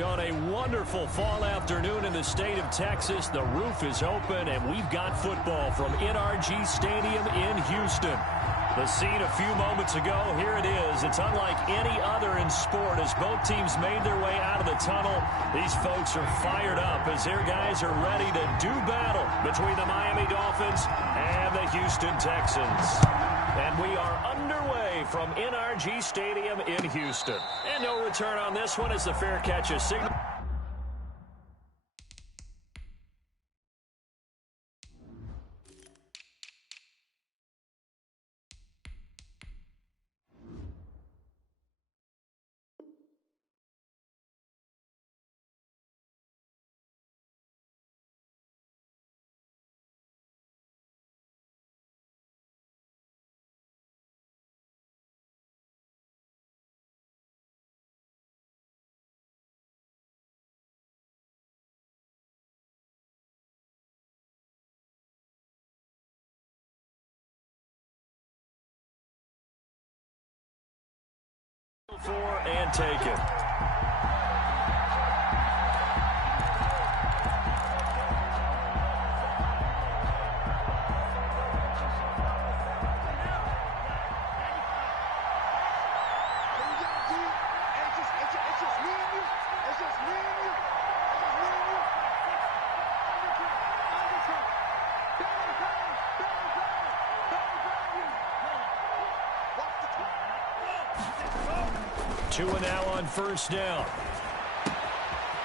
On a wonderful fall afternoon in the state of Texas, the roof is open, and we've got football from NRG Stadium in Houston. The scene a few moments ago, here it is. It's unlike any other in sport as both teams made their way out of the tunnel. These folks are fired up as their guys are ready to do battle between the Miami Dolphins and the Houston Texans. And we are underway from NRG Stadium in Houston. And no return on this one as the fair catch is signaled. For and taken. Two and now on first down.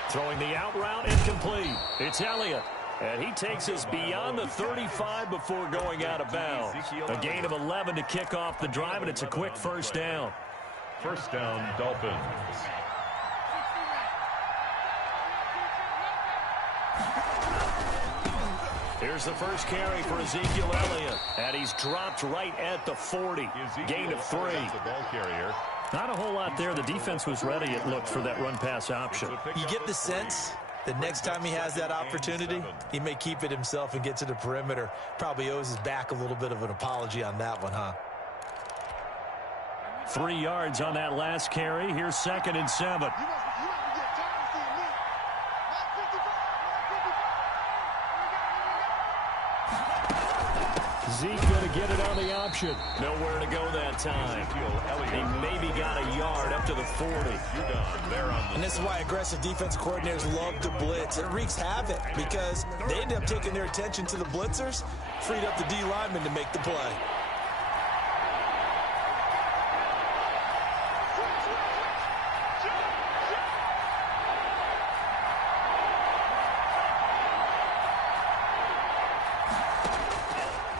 Throwing the out route incomplete. It's Elliott. And he takes us beyond the 35 before going out of bounds. A gain of 11 to kick off the drive, and it's a quick first down. First down, Dolphins. Here's the first carry for Ezekiel Elliott. And he's dropped right at the 40. Gain of 3. The ball carrier. Not a whole lot there. The defense was ready, it looked, for that run-pass option. You get the sense that next time he has that opportunity, he may keep it himself and get to the perimeter. Probably owes his back a little bit of an apology on that one, huh? 3 yards on that last carry. Here's 2nd and 7. Zeke going to get it on the option. Nowhere to go that time. He maybe got a yard up to the 40. And this is why aggressive defensive coordinators love to blitz. It wreaks havoc because they end up taking their attention to the blitzers, freed up the D lineman to make the play.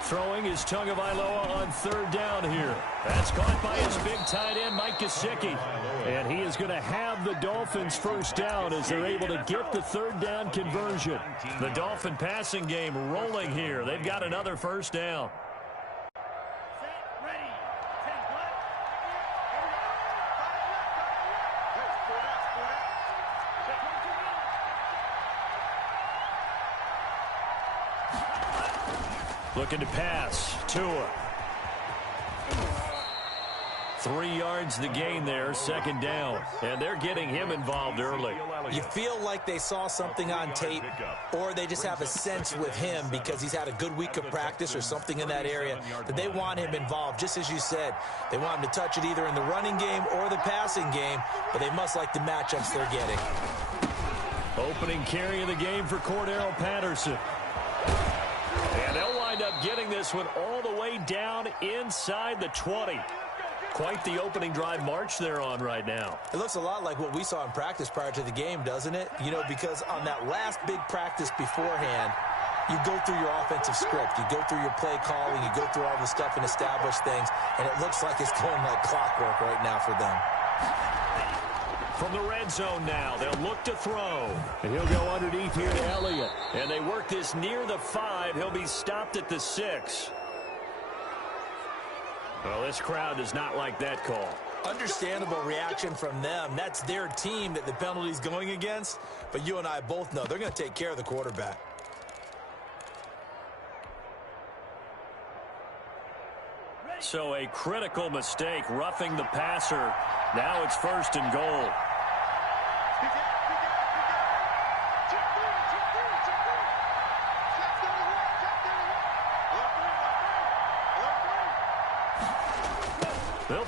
Throwing is Tagovailoa on 3rd down here. That's caught by his big tight end, Mike Gesicki. And he is going to have the Dolphins first down as they're able to get the 3rd down conversion. The Dolphin passing game rolling here. They've got another first down. Looking to pass. Tua. 3 yards the gain there, 2nd down. And they're getting him involved early. You feel like they saw something on tape, or they just have a sense with him because he's had a good week of practice or something in that area that they want him involved. Just as you said, they want him to touch it either in the running game or the passing game, but they must like the matchups they're getting. Opening carry of the game for Cordero Patterson. And they'll wind up getting this one all the way down inside the 20. Quite the opening drive march they're on right now. It looks a lot like what we saw in practice prior to the game, doesn't it? You know, because on that last big practice beforehand, you go through your offensive script. You go through your play calling. You go through all the stuff and establish things. And it looks like it's going like clockwork right now for them. From the red zone now, they'll look to throw. And he'll go underneath here to Elliott. And they work this near the 5. He'll be stopped at the 6. Well, this crowd does not like that call. Understandable reaction from them. That's their team that the penalty's going against. But you and I both know they're going to take care of the quarterback. So a critical mistake, roughing the passer. Now it's 1st and goal.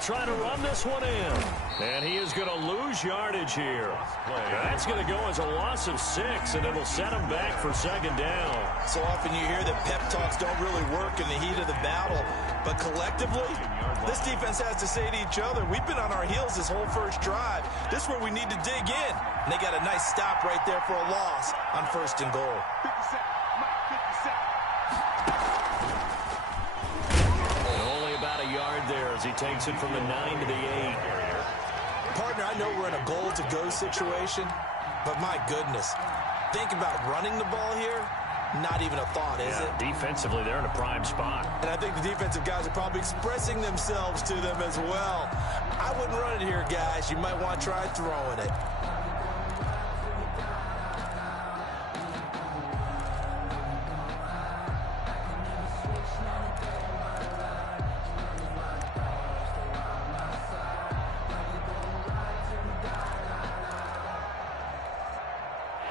try to run this one in. And he is going to lose yardage here. That's going to go as a loss of 6, and it'll set him back for second down. So often you hear that pep talks don't really work in the heat of the battle, but collectively, this defense has to say to each other, we've been on our heels this whole first drive. This is where we need to dig in. And they got a nice stop right there for a loss on 1st and goal. Only about a yard there as he takes it from the 9 to the 8. Partner, I know we're in a goal-to-go situation, but my goodness, think about running the ball here. Not even a thought, is it? Defensively, they're in a prime spot. And I think the defensive guys are probably expressing themselves to them as well. I wouldn't run it here, guys. You might want to try throwing it.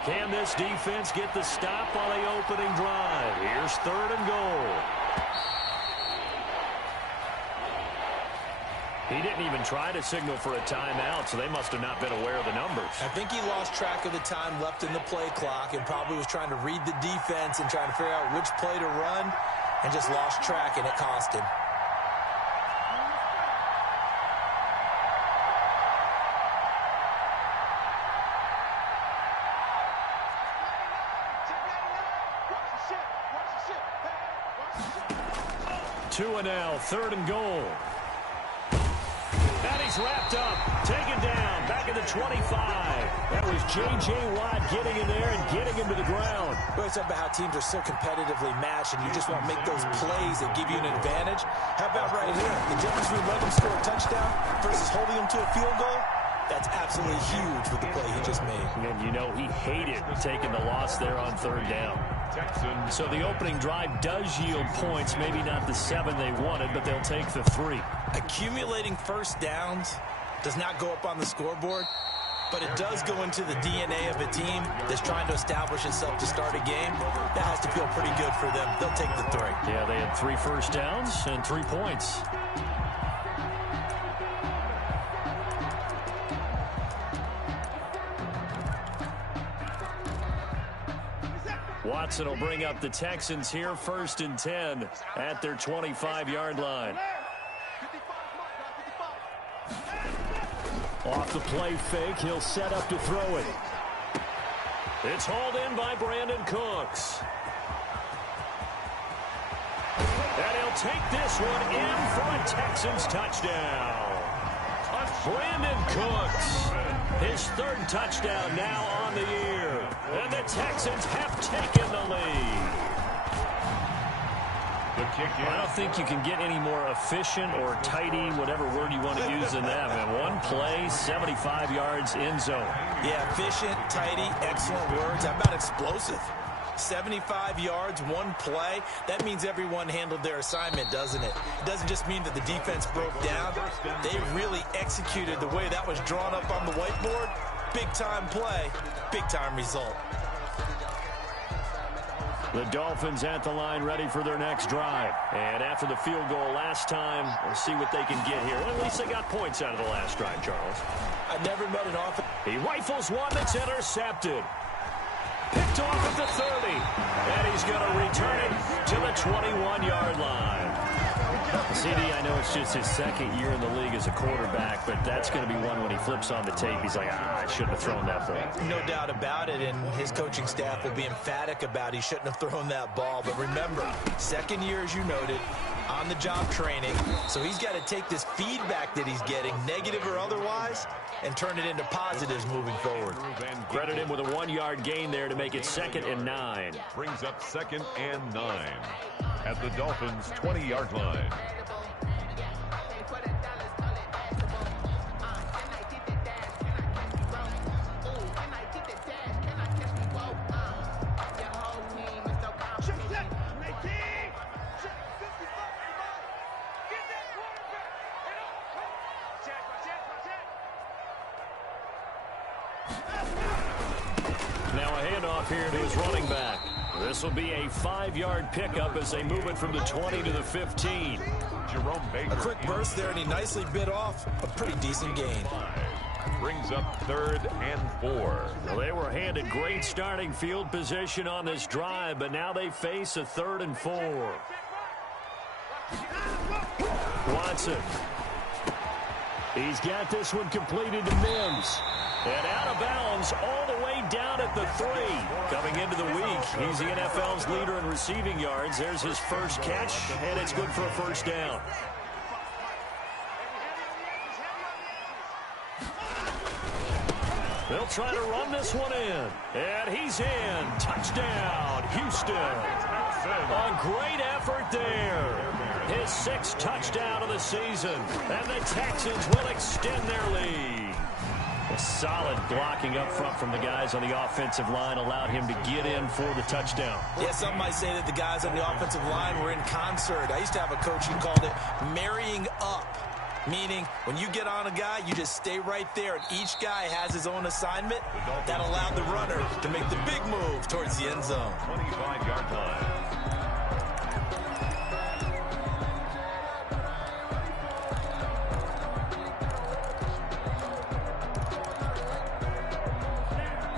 Can this defense get the stop on the opening drive? Here's 3rd and goal. He didn't even try to signal for a timeout, so they must have not been aware of the numbers. I think he lost track of the time left in the play clock and probably was trying to read the defense and trying to figure out which play to run and just lost track, and it cost him. Two and now, 3rd and goal. And he's wrapped up, taken down, back at the 25. That was J.J. Watt getting in there and getting him to the ground. Well, it's about how teams are so competitively matched, and you just want to make those plays that give you an advantage. How about right here? The difference between letting them score a touchdown versus holding them to a field goal? That's absolutely huge with the play he just made. And you know he hated taking the loss there on 3rd down. So the opening drive does yield points, maybe not the 7 they wanted, but they'll take the 3. Accumulating first downs does not go up on the scoreboard, but it does go into the DNA of a team that's trying to establish itself to start a game. That has to feel pretty good for them. They'll take the 3. Yeah, they had 3 first downs and 3 points. Watson will bring up the Texans here, 1st and 10 at their 25-yard line. Off the play fake, he'll set up to throw it. It's hauled in by Brandon Cooks. And he'll take this one in for a Texans touchdown. Brandon Cooks, his 3rd touchdown now on the year. And the Texans have taken the lead. I don't think you can get any more efficient or tidy, whatever word you want to use in that. Man, one play, 75 yards in zone. Yeah, efficient, tidy, excellent words. How about explosive? 75 yards, one play. That means everyone handled their assignment, doesn't it? It doesn't just mean that the defense broke down. They really executed the way that was drawn up on the whiteboard. Big-time play, big-time result. The Dolphins at the line ready for their next drive. And after the field goal last time, we'll see what they can get here. At least they got points out of the last drive, Charles. I've never met an offense. He rifles one that's intercepted. Picked off at the 30. And he's going to return it to the 21-yard line. CD, I know it's just his 2nd year in the league as a quarterback, but that's going to be one when he flips on the tape. He's like, I shouldn't have thrown that ball. No doubt about it, and his coaching staff will be emphatic about he shouldn't have thrown that ball. But remember, 2nd year, as you noted, on-the-job training. So he's got to take this feedback that he's getting, negative or otherwise, and turn it into positives moving forward. Credit him with a 1-yard gain there to make it 2nd and 9. Brings up 2nd and 9 at the Dolphins' 20-yard line. Now a handoff here to his running back. This will be a 5-yard pickup as they move it from the 20 to the 15. Jerome Baker. A quick burst there, and he nicely bit off a pretty decent gain. Brings up 3rd and 4. Well, they were handed great starting field position on this drive, but now they face a 3rd and 4. Watson. He's got this one completed to Mims. And out of bounds all the way down at the 3. Coming into the week, he's the NFL's leader in receiving yards. There's his first catch, and it's good for a first down. They'll try to run this one in. And he's in. Touchdown, Houston. A great effort there. His 6th touchdown of the season. And the Texans will extend their lead. A solid blocking up front from the guys on the offensive line allowed him to get in for the touchdown. Yeah, some might say that the guys on the offensive line were in concert. I used to have a coach who called it marrying up. Meaning, when you get on a guy, you just stay right there, and each guy has his own assignment. That allowed the runner to make the big move towards the end zone. 25-yard line.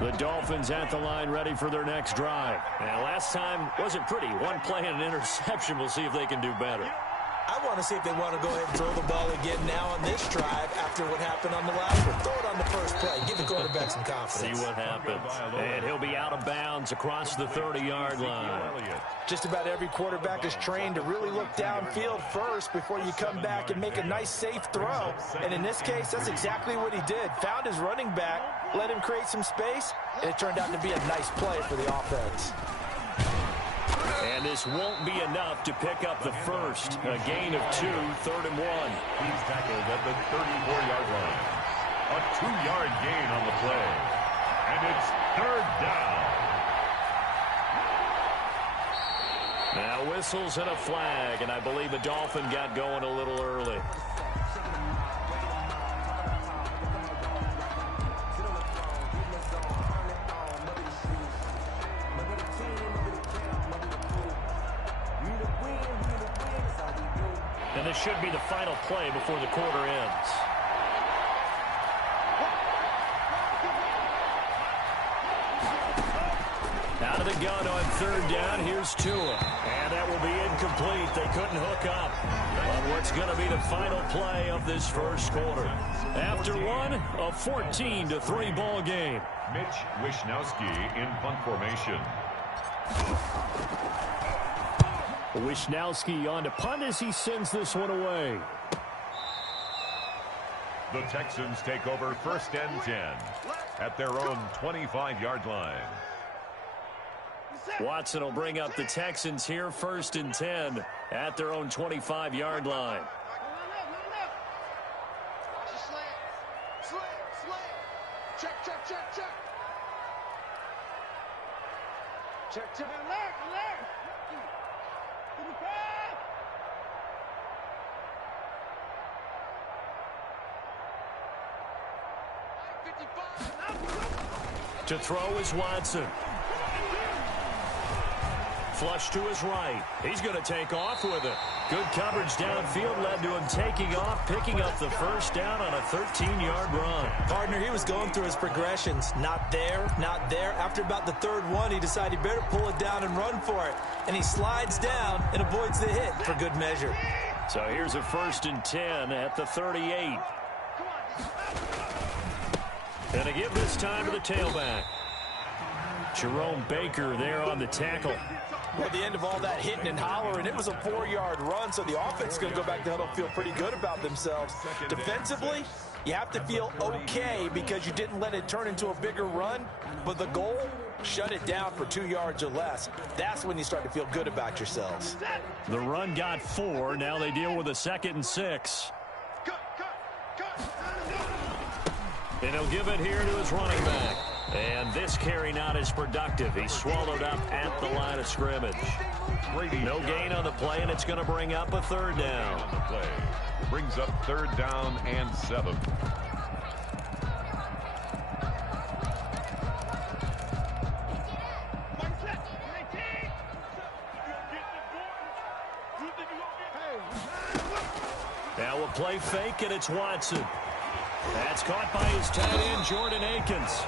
The Dolphins at the line ready for their next drive. Now, last time wasn't pretty. One play and an interception. We'll see if they can do better. I want to see if they want to go ahead and throw the ball again now on this drive after what happened on the last one. Throw it on the first play. Give the quarterback some confidence. See what happens. And he'll be out of bounds across the 30-yard line. Just about every quarterback is trained to really look downfield first before you come back and make a nice, safe throw. And in this case, that's exactly what he did. Found his running back, let him create some space, and it turned out to be a nice play for the offense. And this won't be enough to pick up the first. A gain of 2, 3rd and 1. He's tackled at the 34-yard line. A 2-yard gain on the play. And it's 3rd down. Now whistles and a flag, and I believe the Dolphin got going a little early. And this should be the final play before the quarter ends. Out of the gun on 3rd down. Here's Tua. And that will be incomplete. They couldn't hook up on what's going to be the final play of this first quarter. After one, a 14-3 ball game. Mitch Wishnowsky in punt formation. Wishnowsky on to punt as he sends this one away. The Texans take over 1st and 10 at their own 25-yard line. Watson will bring up the Texans here 1st and 10 at their own 25-yard line. Check. To throw is Watson. Flush to his right. He's going to take off with it. Good coverage downfield led to him taking off, picking up the first down on a 13-yard run. Partner, he was going through his progressions. Not there, not there. After about the 3rd one, he decided he better pull it down and run for it. And he slides down and avoids the hit for good measure. So here's a 1st and 10 at the 38. And to give this time to the tailback. Jerome Baker there on the tackle. Well, at the end of all that hitting and hollering, it was a 4-yard run, so the offense is going to go back to huddle, feel pretty good about themselves. Defensively, you have to feel okay because you didn't let it turn into a bigger run, but the goal, shut it down for 2 yards or less. That's when you start to feel good about yourselves. The run got 4. Now they deal with a 2nd and 6. And he'll give it here to his running back. And this carry not as productive. He's swallowed up at the line of scrimmage. No gain on the play, and it's going to bring up a 3rd down. On the play. Brings up 3rd down and 7. play fake, and it's Watson. That's caught by his tight end, Jordan Akins.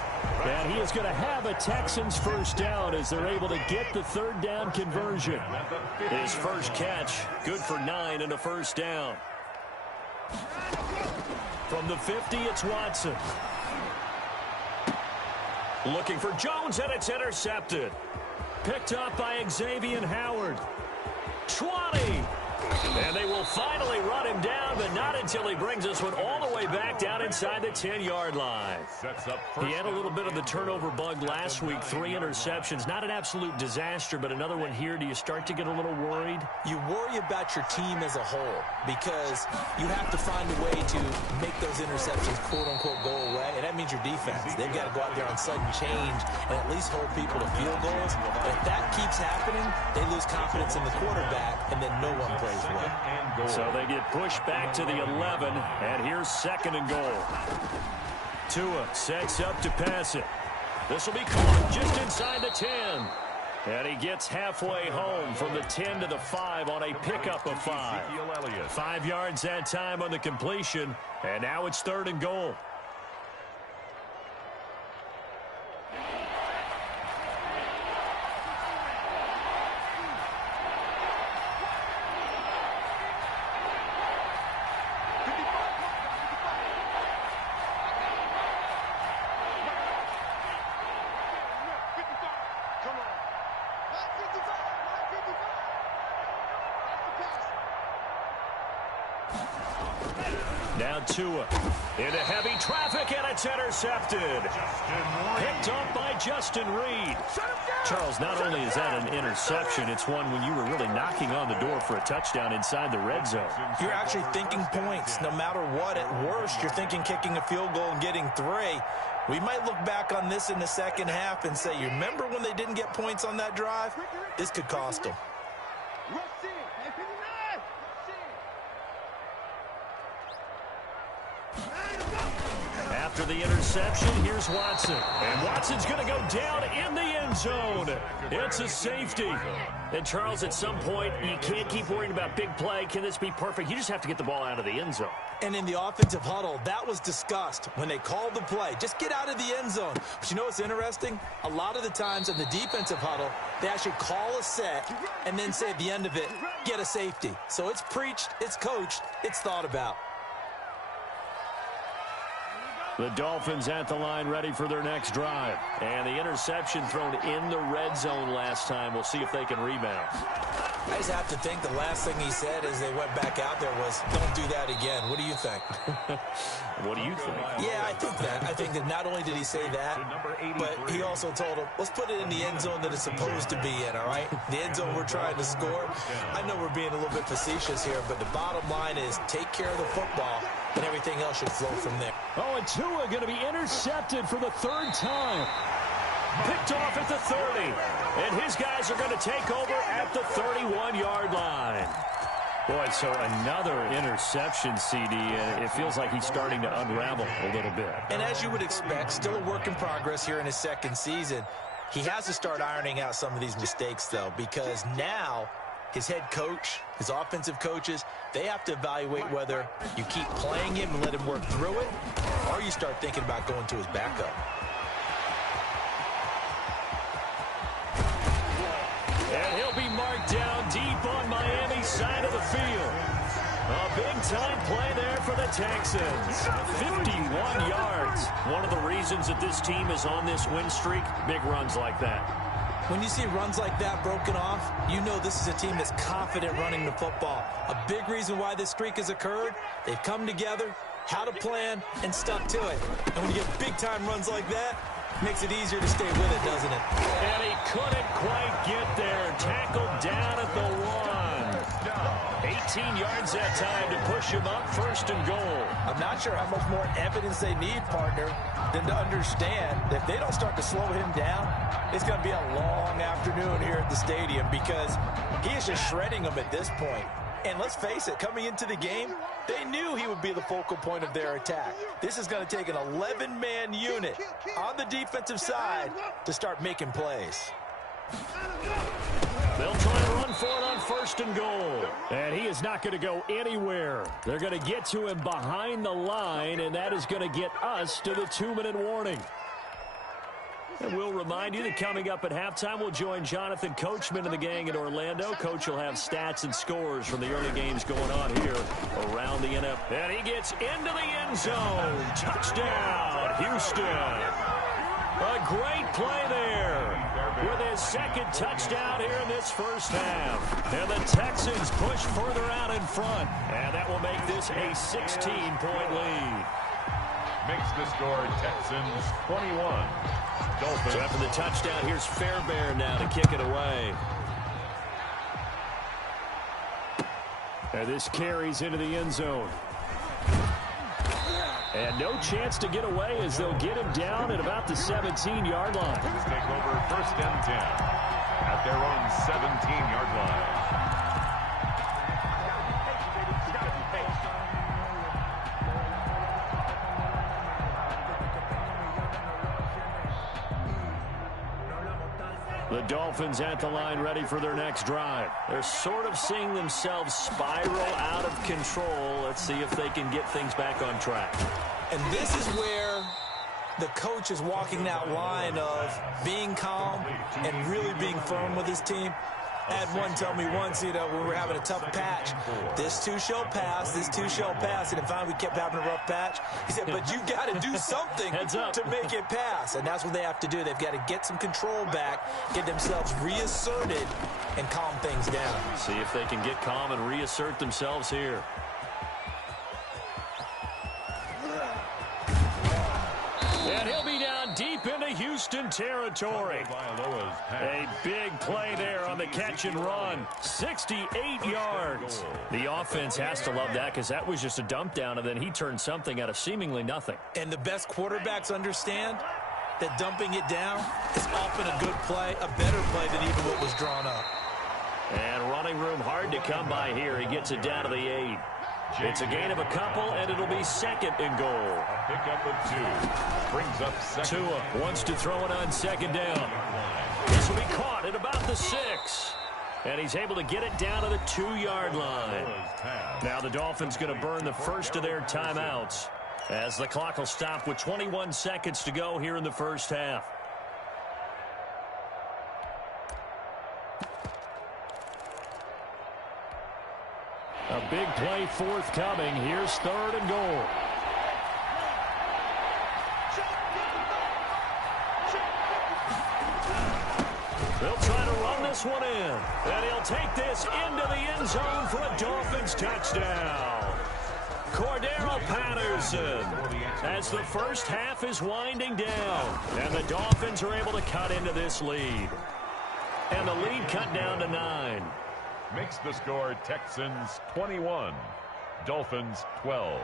And he is going to have a Texans first down as they're able to get the third down conversion. His first catch, good for 9 and a first down. From the 50, it's Watson. Looking for Jones, and it's intercepted. Picked up by Xavier Howard. 20. And they will finally run him down, but not until he brings this one all the way back down inside the 10-yard line. He had a little bit of the turnover bug last week, 3 interceptions. Not an absolute disaster, but another one here. Do you start to get a little worried? You worry about your team as a whole because you have to find a way to make those interceptions, quote-unquote, go away, and that means your defense. They've got to go out there on sudden change and at least hold people to field goals. And if that keeps happening, they lose confidence in the quarterback, and then no one plays. So they get pushed back to the 11, and here's 2nd and goal. Tua sets up to pass it. This will be caught just inside the 10. And he gets halfway home from the 10 to the 5 on a pickup of 5. 5 yards that time on the completion, and now it's 3rd and goal. Now Tua into heavy traffic, and it's intercepted. Picked up by Justin Reed. Charles, not only is that an interception, it's one when you were really knocking on the door for a touchdown inside the red zone. You're actually thinking points. No matter what, at worst, you're thinking kicking a field goal and getting 3. We might look back on this in the second half and say, you remember when they didn't get points on that drive? This could cost them. After the interception, here's Watson. And Watson's going to go down in the end zone. It's a safety. And, Charles, at some point, you can't keep worrying about big play. Can this be perfect? You just have to get the ball out of the end zone. And in the offensive huddle, that was discussed when they called the play. Just get out of the end zone. But you know what's interesting? A lot of the times in the defensive huddle, they actually call a set and then say at the end of it, get a safety. So it's preached, it's coached, it's thought about. The Dolphins at the line ready for their next drive. And the interception thrown in the red zone last time. We'll see if they can rebound. I just have to think the last thing he said as they went back out there was, don't do that again. What do you think? What do you think? Yeah, I think that. I think that not only did he say that, but he also told him, let's put it in the end zone that it's supposed to be in, all right? The end zone we're trying to score. I know we're being a little bit facetious here, but the bottom line is take care of the football, and everything else should flow from there. Oh, and Tua going to be intercepted for the 3rd time. Picked off at the 30. And his guys are going to take over at the 31-yard line. Boy, so another interception, CD, and it feels like he's starting to unravel a little bit. And as you would expect, still a work in progress here in his 2nd season. He has to start ironing out some of these mistakes, though, because now his head coach, his offensive coaches, they have to evaluate whether you keep playing him and let him work through it, or you start thinking about going to his backup. And he'll be marked down deep on Miami's side of the field. A big-time play there for the Texans. 51 yards. One of the reasons that this team is on this win streak, big runs like that. When you see runs like that broken off, you know this is a team that's confident running the football. A big reason why this streak has occurred, they've come together, had a plan, and stuck to it. And when you get big-time runs like that, makes it easier to stay with it, doesn't it? And he couldn't quite get there. Tackled down at the 1. 18 yards that time to push him up 1st and goal. I'm not sure how much more evidence they need, partner, than to understand that if they don't start to slow him down, it's going to be a long afternoon here at the stadium because he is just shredding them at this point. And let's face it, coming into the game, they knew he would be the focal point of their attack. This is going to take an 11-man unit on the defensive side to start making plays. They'll try to run for it on 1st and goal. And he is not going to go anywhere. They're going to get to him behind the line, and that is going to get us to the 2-minute warning. And we'll remind you that coming up at halftime, we'll join Jonathan Coachman and the gang in Orlando. Coach will have stats and scores from the early games going on here around the NFL. And he gets into the end zone. Touchdown, Houston. A great play there with his 2nd touchdown here in this first half. And the Texans push further out in front. And that will make this a 16-point lead. Makes the score Texans 21. Dolphins. So after the touchdown, here's Fairbairn now to kick it away. And this carries into the end zone. And no chance to get away as they'll get him down at about the 17-yard line. Let's take over 1st and 10 at their own 17-yard line. The Dolphins at the line ready for their next drive. They're sort of seeing themselves spiral out of control. Let's see if they can get things back on track. And this is where the coach is walking that line of being calm and really being firm with his team. I had one tell me once, when we were having a tough patch, this too shall pass, this too shall pass. And then finally we kept having a rough patch. He said, but you got to do something to make it pass. And that's what they have to do. They've got to get some control back, get themselves reasserted, and calm things down. See if they can get calm and reassert themselves here. And he'll be down deep into Houston territory. A big play there on the catch and run. 68 yards. The offense has to love that because that was just a dump down, and then he turned something out of seemingly nothing. And the best quarterbacks understand that dumping it down is often a good play, a better play than even what was drawn up. And running room hard to come by here. He gets it down to the 8. It's a gain of a couple, and it'll be 2nd and goal. A pickup of 2. Brings up 2nd. Tua wants to throw it on 2nd down. This will be caught at about the 6. And he's able to get it down to the 2-yard line. Now the Dolphins going to burn the first of their timeouts as the clock will stop with 21 seconds to go here in the first half. A big play forthcoming. Here's 3rd and goal. They'll try to run this one in. And he'll take this into the end zone for a Dolphins touchdown. Cordero Patterson as the first half is winding down. And the Dolphins are able to cut into this lead. And the lead cut down to 9. Makes the score Texans 21, Dolphins 12.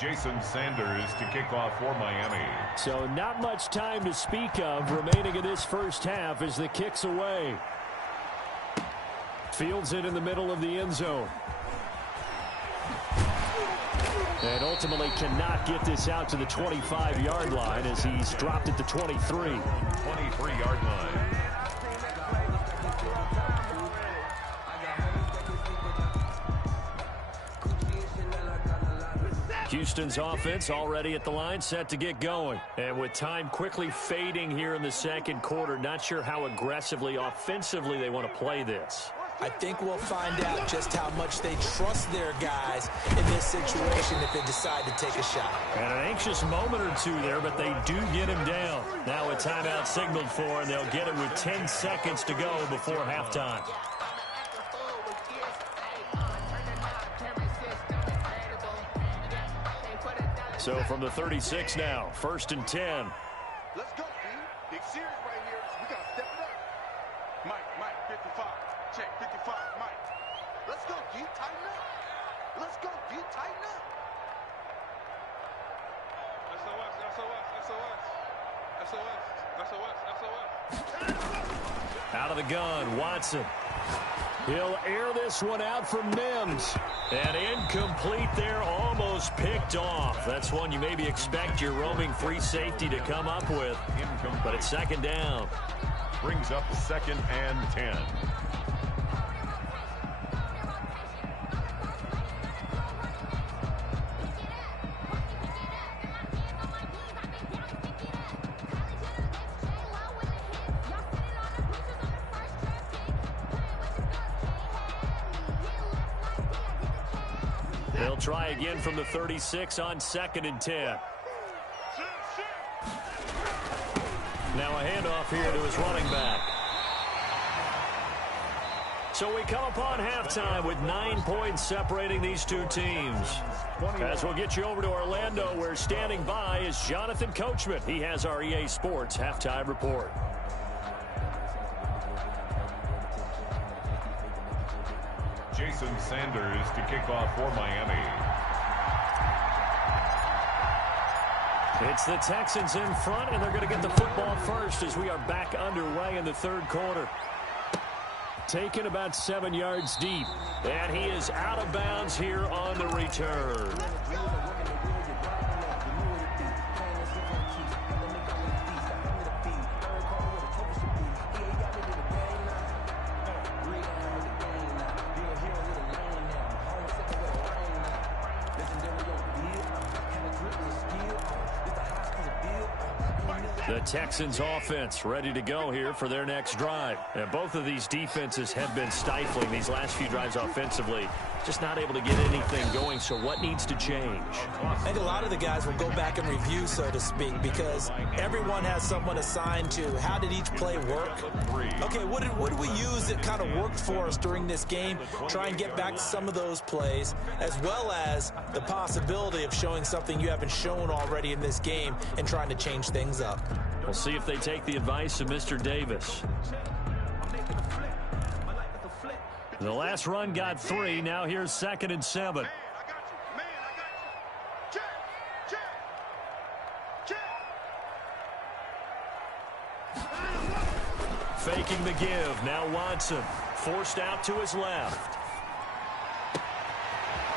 Jason Sanders to kick off for Miami. So not much time to speak of remaining in this first half as the kick's away. Fields it in the middle of the end zone. And ultimately cannot get this out to the 25-yard line as he's dropped at the 23. 23-yard line. Houston's offense already at the line, set to get going. And with time quickly fading here in the second quarter, not sure how aggressively, offensively they want to play this. I think we'll find out just how much they trust their guys in this situation if they decide to take a shot. And an anxious moment or two there, but they do get him down. Now a timeout signaled for, and they'll get it with 10 seconds to go before halftime. So from the 36 now, 1st and 10. Let's go, B. Big series right here. We got to step it up. Mike, 55. Check, 55, Mike. Let's go, D. Tighten up. Let's go, D. Tighten up. SOS. Out of the gun, Watson. He'll air this one out for Mims. And incomplete there, almost picked off. That's one you maybe expect your roaming free safety to come up with. But it's second down. Brings up 2nd and 10. They'll try again from the 36 on 2nd and 10. Now a handoff here to his running back. So we come upon halftime with 9 points separating these two teams. As we'll get you over to Orlando, where standing by is Jonathan Coachman. He has our EA Sports halftime report. Jason Sanders to kick off for Miami. It's the Texans in front, and they're going to get the football first as we are back underway in the third quarter. Taken about 7 yards deep, and he is out of bounds here on the return. The Texans offense ready to go here for their next drive. And both of these defenses have been stifling these last few drives offensively. Just not able to get anything going, so what needs to change? I think a lot of the guys will go back and review, so to speak, because everyone has someone assigned to how did each play work. Okay, what did we use that kind of worked for us during this game? Try and get back to some of those plays, as well as the possibility of showing something you haven't shown already in this game and trying to change things up. We'll see if they take the advice of Mr. Davis. The last run got 3. Now here's 2nd and 7. Faking the give. Now Watson forced out to his left.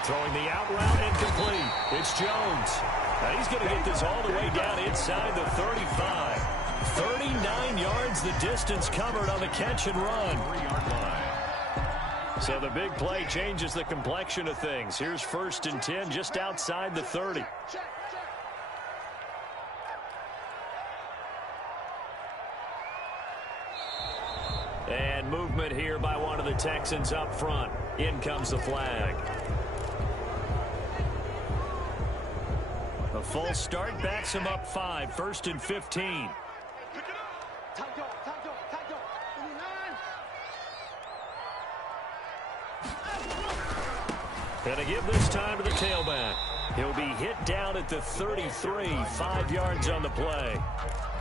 Throwing the out route incomplete. It's Jones. Now he's going to get this all the way down inside the 35. 39 yards the distance covered on the catch and run. 3-yard line. So the big play changes the complexion of things. Here's 1st and 10 just outside the 30. And movement here by one of the Texans up front. In comes the flag. A full start backs him up 5. 1st and 15. And a give this time to the tailback. He'll be hit down at the 33, 5 yards on the play.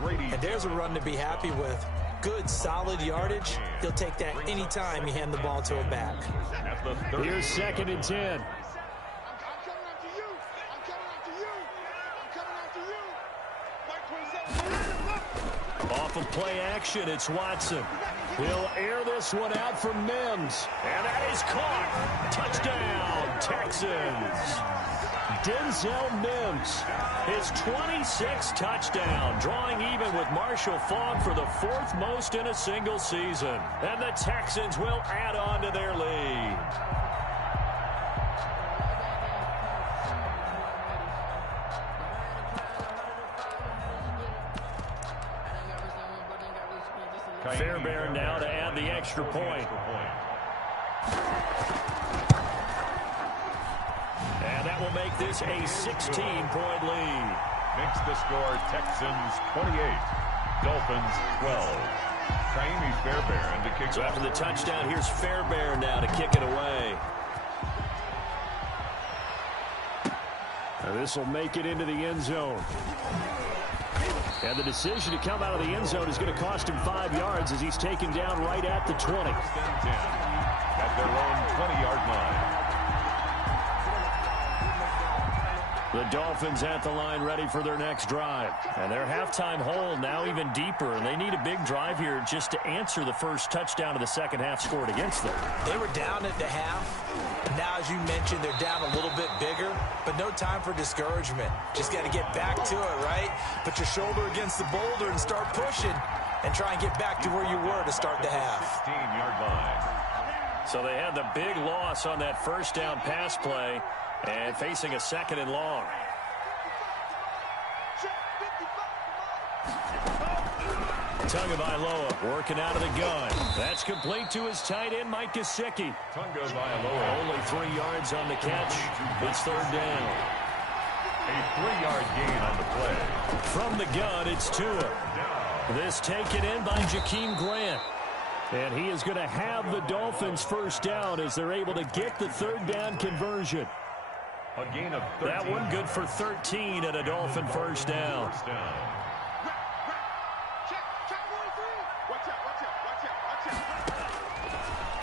And there's a run to be happy with. Good, solid yardage. He'll take that anytime you hand the ball to a back. Here's 2nd and 10. Off of play action, it's Watson. He'll air this one out for Mims. And that is caught. Touchdown, Texans. Denzel Mims, his 26th touchdown, drawing even with Marshall Faulk for the 4th most in a single season. And the Texans will add on to their lead. Fairbairn now to add the extra point. And that will make this a 16-point lead. Makes the score Texans 28, Dolphins 12. Kaimi Fairbairn to kick So off. after the touchdown, here's Fairbairn now to kick it away. And this will make it into the end zone. And the decision to come out of the end zone is going to cost him 5 yards as he's taken down right at the 20. At their own 20-yard line. The Dolphins at the line ready for their next drive. And their halftime hole now even deeper. And they need a big drive here just to answer the first touchdown of the second half scored against them. They were down at the half. Now, as you mentioned, they're down a little bit bigger. But no time for discouragement. Just got to get back to it, right? Put your shoulder against the boulder and start pushing. And try and get back to where you were to start the half. 16-yard line. So they had the big loss on that first down pass play. And facing a second and long. Tagovailoa working out of the gun. That's complete to his tight end, Mike Gesicki. Tagovailoa. Only 3 yards on the catch. It's third down. A 3-yard gain on the play. From the gun, it's Tua. This taken in by Jakeem Grant. And he is going to have the Dolphins first down as they're able to get the third down conversion. A gain of 13. That one good for 13 and a Dolphin first down.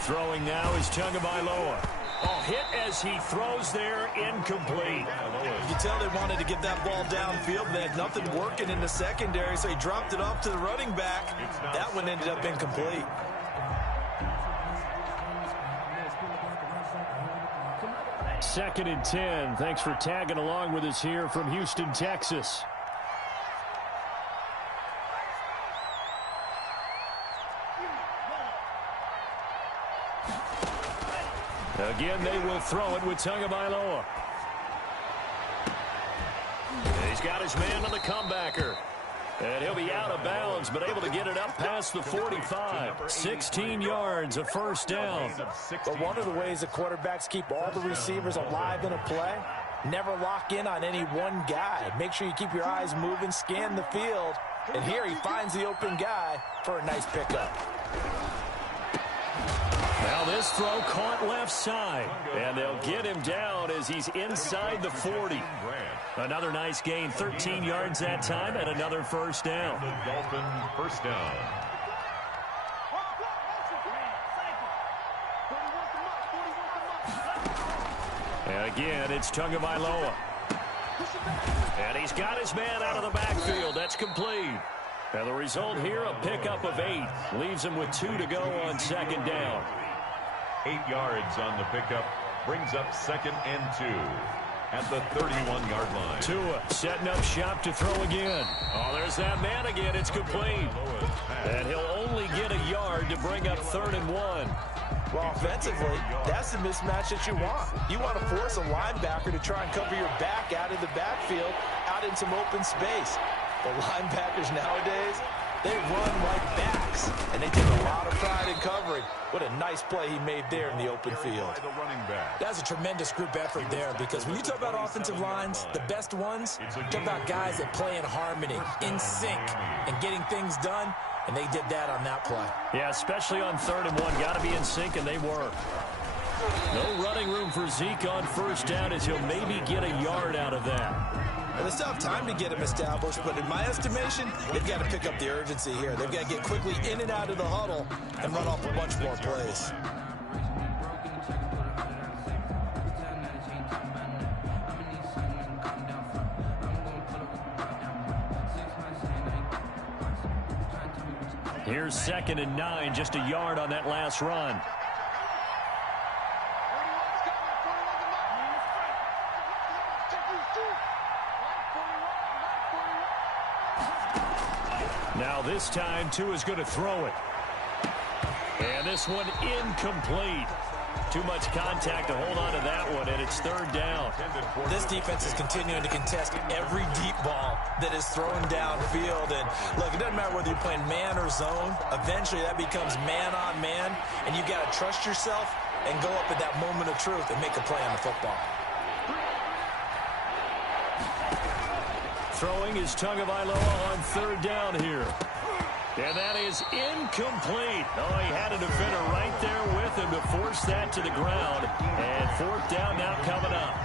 Throwing now is Tagovailoa. Oh, hit as he throws there, incomplete. You can tell they wanted to get that ball downfield. They had nothing working in the secondary, so he dropped it off to the running back. That one ended up incomplete. Second and 10. Thanks for tagging along with us here from Houston, Texas. Again, they will throw it with Tagovailoa. He's got his man on the comebacker. And he'll be out of bounds, but able to get it up past the 45. 16 yards, a first down. But one of the ways the quarterbacks keep all the receivers alive in a play, never lock in on any one guy. Make sure you keep your eyes moving, scan the field. And here he finds the open guy for a nice pickup. Now this throw caught left side. And they'll get him down as he's inside the 40. Another nice gain, 13 yards that time, and another first down. The Dolphin first down. And again, it's Tagovailoa. And he's got his man out of the backfield. That's complete. And the result here, a pickup of 8. Leaves him with 2 to go on second down. 8 yards on the pickup. Brings up second and 2. At the 31-yard line. Tua setting up shop to throw again. Oh, there's that man again. It's complete. And he'll only get a yard to bring up third and 1. Well, offensively, that's the mismatch that you want. You want to force a linebacker to try and cover your back out of the backfield, out in some open space. The linebackers nowadays, they run like backs, and they take a lot of pride in covering. What a nice play he made there in the open field. That's a tremendous group effort there, because when you talk about offensive lines, the best ones, talk about guys that play in harmony, in sync, and getting things done, and they did that on that play. Yeah, especially on third and 1. Got to be in sync, and they were. No running room for Zeke on first down as he'll maybe get a yard out of that. Well, they still have time to get him established, but in my estimation, they've got to pick up the urgency here. They've got to get quickly in and out of the huddle and run off a bunch more plays. Here's second and 9, just a yard on that last run. Now this time, Tua's going to throw it. And this one incomplete. Too much contact to hold on to that one, and it's third down. This defense is continuing to contest every deep ball that is thrown downfield. And look, it doesn't matter whether you're playing man or zone. Eventually, that becomes man on man, and you got to trust yourself and go up at that moment of truth and make a play on the football. Throwing is Tagovailoa on third down here. And that is incomplete. Oh, he had a defender right there with him to force that to the ground. And fourth down now coming up.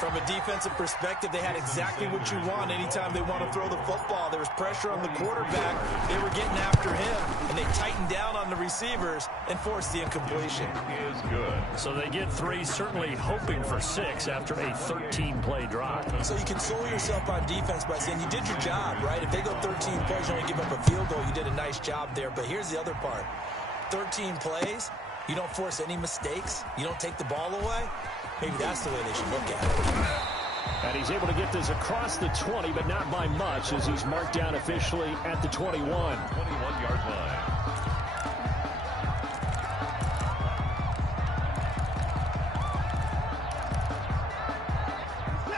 From a defensive perspective, they had exactly what you want anytime they want to throw the football. There was pressure on the quarterback. They were getting after him, and they tightened down on the receivers and forced the incompletion. Is good. So they get 3, certainly hoping for 6 after a 13-play drive. So you console yourself on defense by saying you did your job, right? If they go 13 plays, you only give up a field goal, you did a nice job there. But here's the other part. 13 plays, you don't force any mistakes, you don't take the ball away. Maybe that's the way they should look at it. And he's able to get this across the 20, but not by much, as he's marked down officially at the 21. 21-yard line.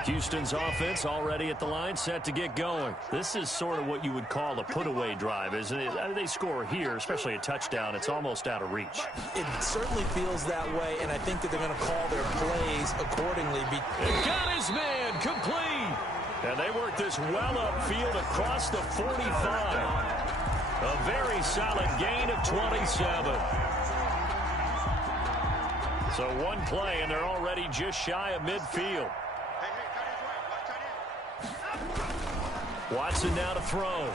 Houston's offense already at the line, set to get going. This is sort of what you would call a put-away drive, isn't it? They score here, especially a touchdown. It's almost out of reach. It certainly feels that way, and I think that they're going to call their plays accordingly. It got his man complete. And they work this well upfield across the 45. A very solid gain of 27. So one play, and they're already just shy of midfield. Watson now to throw.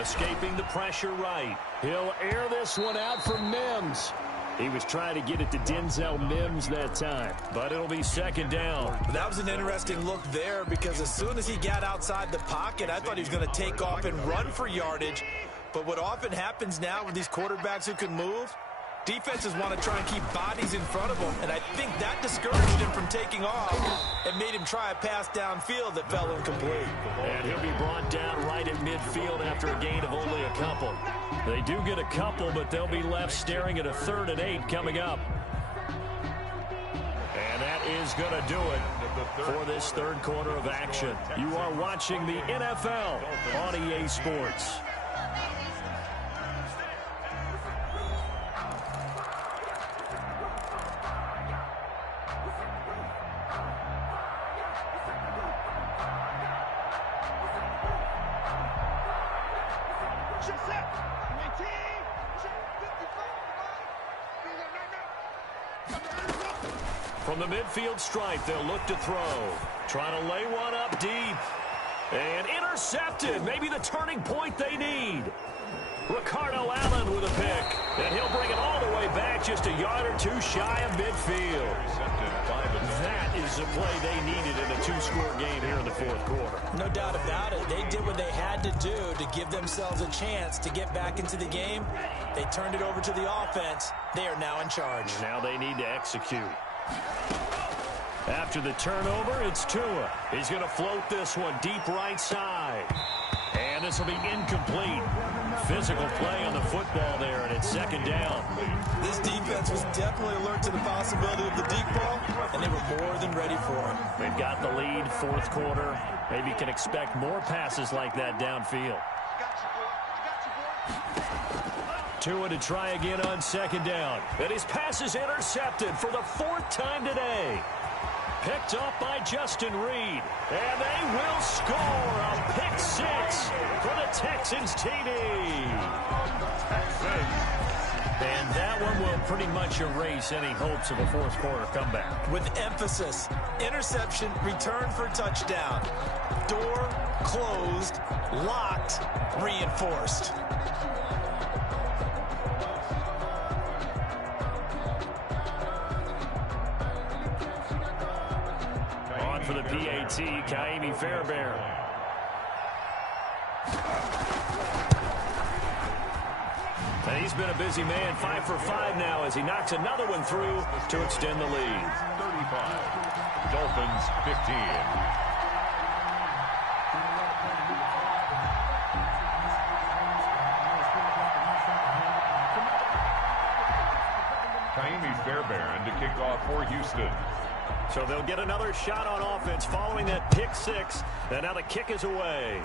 Escaping the pressure right. He'll air this one out for Mims. He was trying to get it to Denzel Mims that time, but it'll be second down. That was an interesting look there because as soon as he got outside the pocket, I thought he was going to take off and run for yardage. But what often happens now with these quarterbacks who can move, defenses want to try and keep bodies in front of them, and I think that discouraged him from taking off and made him try a pass downfield that fell incomplete. And he'll be brought down right at midfield after a gain of only a couple. They do get a couple, but they'll be left staring at a 3rd and 8 coming up. And that is going to do it for this third quarter of action. You are watching the NFL on EA Sports. From the midfield stripe, they'll look to throw. Trying to lay one up deep. And intercepted. Maybe the turning point they need. Ricardo Allen with a pick. And he'll bring it all the way back just a yard or 2 shy of midfield. That is the play they needed in a 2-score game here in the fourth quarter. No doubt about it. They did what they had to do to give themselves a chance to get back into the game. They turned it over to the offense. They are now in charge. Now they need to execute. After the turnover, it's Tua. He's going to float this one deep right side. And this will be incomplete. Physical play on the football there, and it's second down. This defense was definitely alert to the possibility of the deep ball, and they were more than ready for it. They've got the lead, fourth quarter. Maybe can expect more passes like that downfield. Tua to try again on second down. And his pass is intercepted for the 4th time today. Picked up by Justin Reed. And they will score a pick 6 for the Texans TD. And that one will pretty much erase any hopes of a fourth quarter comeback. With emphasis, interception, return for touchdown. Door closed, locked, reinforced. For the PAT, Kaimi Fairbairn. And he's been a busy man, 5 for 5 now as he knocks another one through to extend the lead. 35. Dolphins 15. Kaimi Fairbairn to kick off for Houston. So they'll get another shot on offense following that pick 6. And now the kick is away.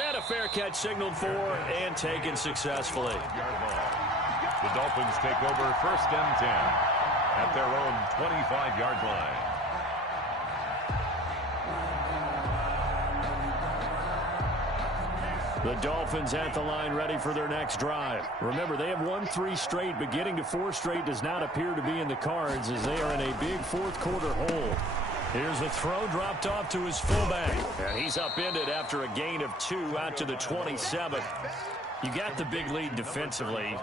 And a fair catch signaled for and taken successfully. The Dolphins take over 1st and 10 at their own 25-yard line. The Dolphins at the line ready for their next drive. Remember, they have won 3 straight, but getting to 4 straight does not appear to be in the cards as they are in a big fourth-quarter hole. Here's a throw dropped off to his fullback. And he's upended after a gain of 2 out to the 27. You got the big lead defensively.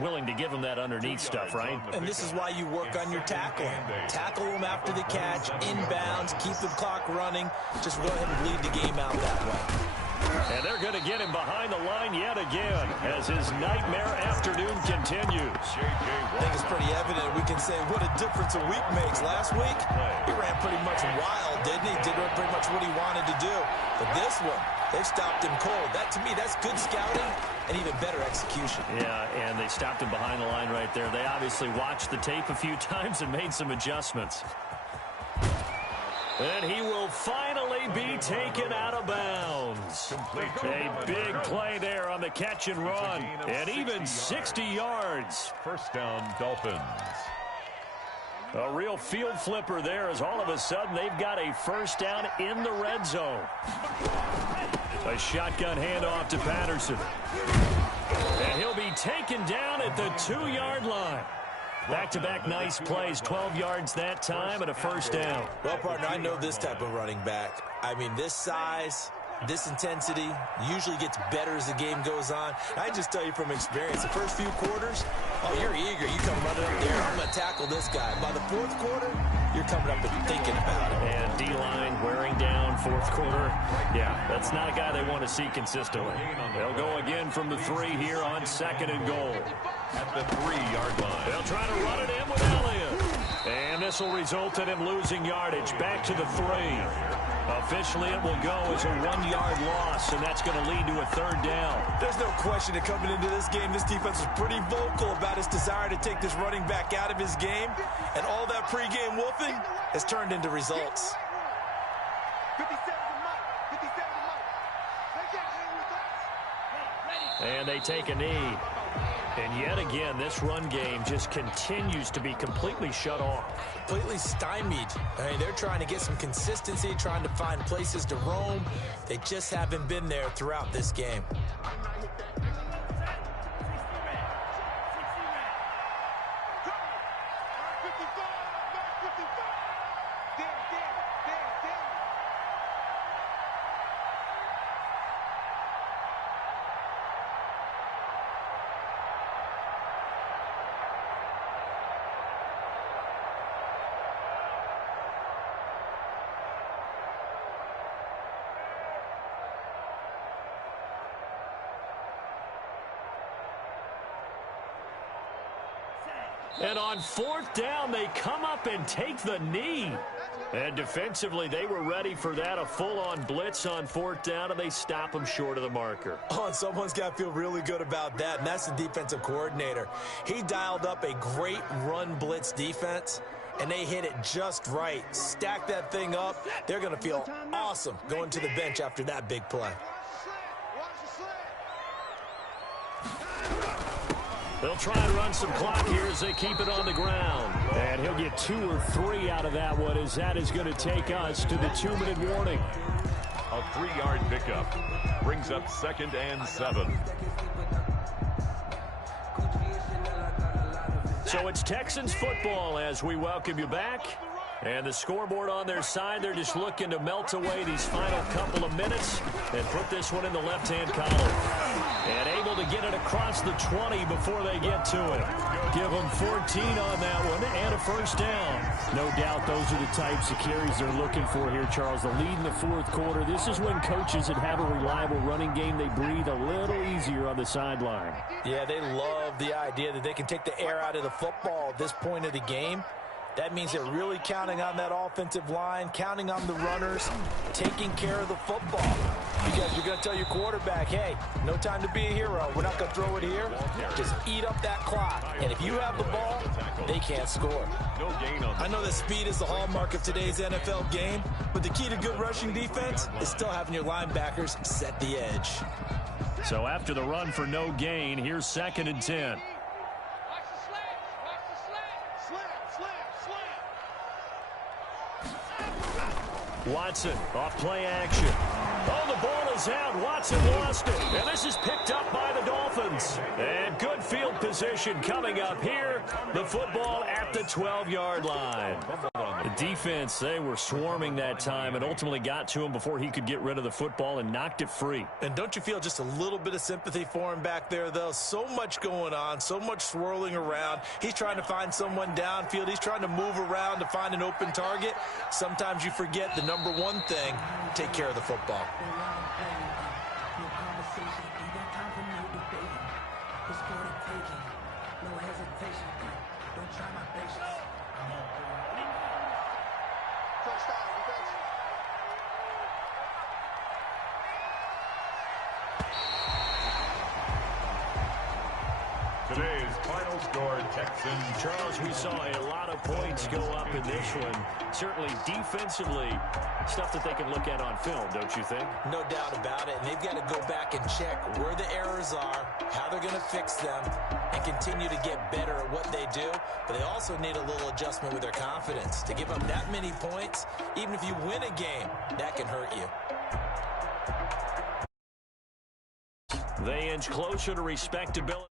Willing to give him that underneath stuff, right? And this is why you work on your tackling. Tackle them after the catch, inbounds, keep the clock running. Just go ahead and bleed the game out that way. And they're going to get him behind the line yet again as his nightmare afternoon continues. I think it's pretty evident. We can say what a difference a week makes. Last week, he ran pretty much wild, didn't he? Did pretty much what he wanted to do. But this one, they stopped him cold. That, to me, that's good scouting and even better execution. Yeah, and they stopped him behind the line right there. They obviously watched the tape a few times and made some adjustments. And he will finally be taken out of bounds. A big play there on the catch and run. And even 60 yards. First down, Dolphins. A real field flipper there as all of a sudden they've got a first down in the red zone. A shotgun handoff to Patterson. And he'll be taken down at the 2-yard line. Back-to-back nice plays, 12 yards that time and a first down. Well, partner, I know this type of running back. I mean, this size, this intensity usually gets better as the game goes on. I just tell you from experience, the first few quarters, oh, you're eager. You come running up there, I'm going to tackle this guy. By the fourth quarter, you're coming up and thinking about it. And D-line wearing down fourth quarter. Yeah, that's not a guy they want to see consistently. They'll go again from the 3 here on 2nd and goal. At the 3-yard line. They'll try to run it in with Elliott. And this will result in him losing yardage. Back to the 3. Officially, it will go as a 1-yard loss, and that's going to lead to a 3rd down. There's no question that coming into this game, this defense was pretty vocal about its desire to take this running back out of his game, and all that pregame wolfing has turned into results. 57 to Mike. 57 to Mike. They get in with us. And they take a knee. And yet again, this run game just continues to be completely shut off. Completely stymied. I mean, they're trying to get some consistency, trying to find places to roam. They just haven't been there throughout this game. And on 4th down, they come up and take the knee. And defensively, they were ready for that, a full-on blitz on 4th down, and they stop them short of the marker. Oh, and someone's got to feel really good about that, and that's the defensive coordinator. He dialed up a great run blitz defense, and they hit it just right. Stack that thing up. They're going to feel awesome going to the bench after that big play. They'll try and run some clock here as they keep it on the ground. And he'll get 2 or 3 out of that one as that is going to take us to the 2-minute warning. A 3-yard pickup brings up 2nd and 7. So it's Texans football as we welcome you back. And the scoreboard on their side, they're just looking to melt away these final couple of minutes and put this one in the left-hand column. And able to get it across the 20 before they get to it. Give them 14 on that one and a first down. No doubt those are the types of carries they're looking for here, Charles. The lead in the fourth quarter. This is when coaches that have a reliable running game, they breathe a little easier on the sideline. Yeah, they love the idea that they can take the air out of the football at this point of the game. That means they're really counting on that offensive line, counting on the runners, taking care of the football. Because you're going to tell your quarterback, hey, no time to be a hero. We're not going to throw it here. Just eat up that clock. And if you have the ball, they can't score. I know that speed is the hallmark of today's NFL game, but the key to good rushing defense is still having your linebackers set the edge. So after the run for no gain, here's 2nd and 10. Watson off play action. Oh, the ball is out. Watson lost it. And this is picked up by the Dolphins. And good field position coming up here. The football at the 12-yard line. The defense, they were swarming that time and ultimately got to him before he could get rid of the football and knocked it free. And don't you feel just a little bit of sympathy for him back there, though? So much going on, so much swirling around. He's trying to find someone downfield. He's trying to move around to find an open target. Sometimes you forget the number one thing, take care of the football. Today's final score, Texans. Charles, we saw a lot of points go up in this one. Certainly defensively, stuff that they can look at on film, don't you think? No doubt about it. And they've got to go back and check where the errors are, how they're going to fix them, and continue to get better at what they do. But they also need a little adjustment with their confidence. To give up that many points, even if you win a game, that can hurt you. They inch closer to respectability.